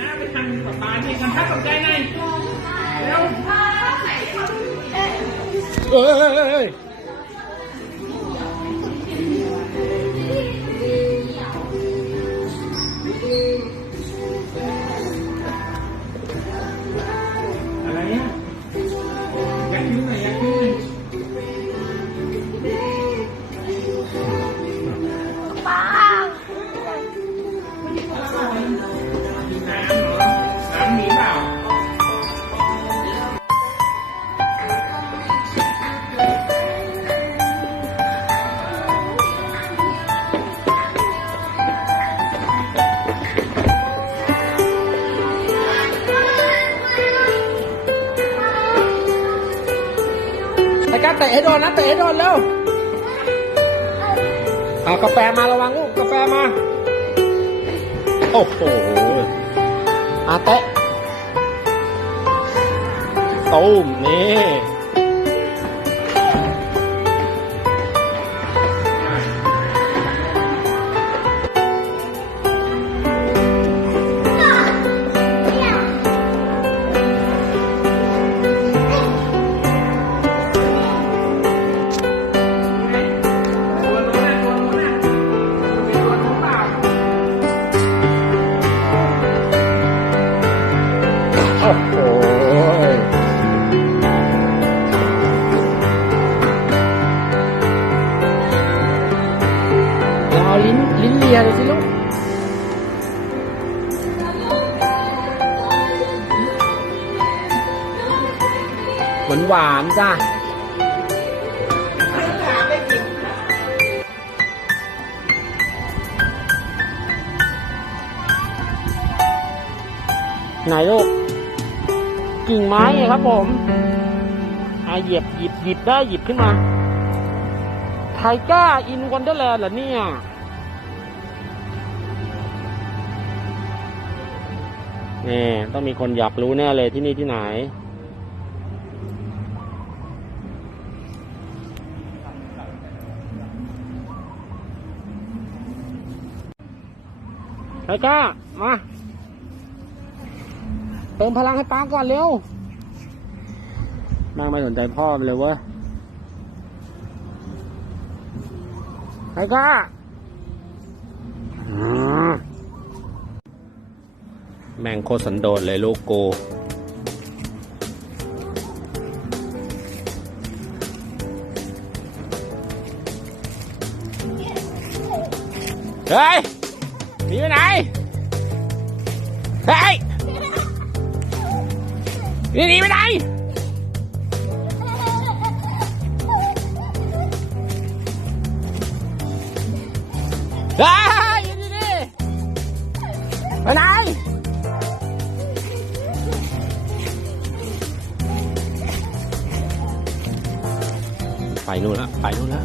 น้าไปทางป๊าป๊าที่ทำท่าตกใจหน่ เตะให้โดนนะเตะให้โดนเร็วเอากาแฟมาระวังลูกกาแฟมา โอ้โหอาเตะตูมนี่ เราเอาลิ้นลิ้นเลียเลยสิลูกหวานหวานๆจ้ะไหนลูก กิ่งไม้ไงครับผมอาเหยียบหยิบหยิบได้หยิบขึ้นมาไทก้าอินวันเดอร์แลนด์เหรอเนี่ย นี่ต้องมีคนอยากรู้แน่เลยที่นี่ที่ไหน ไทก้า มา เติมพลังให้ป้าก่อนเร็วแม่งไม่สนใจพ่อเลยเว้ยไอ้ก้าแม่งโคตรสันโดษเลยลูกกูเฮ้ยหนีไปไหน เฮ้ย นี่หนีไปไหนเฮ้ยอยู่นี่ไปไหนไปนู่นละไปนู่นละ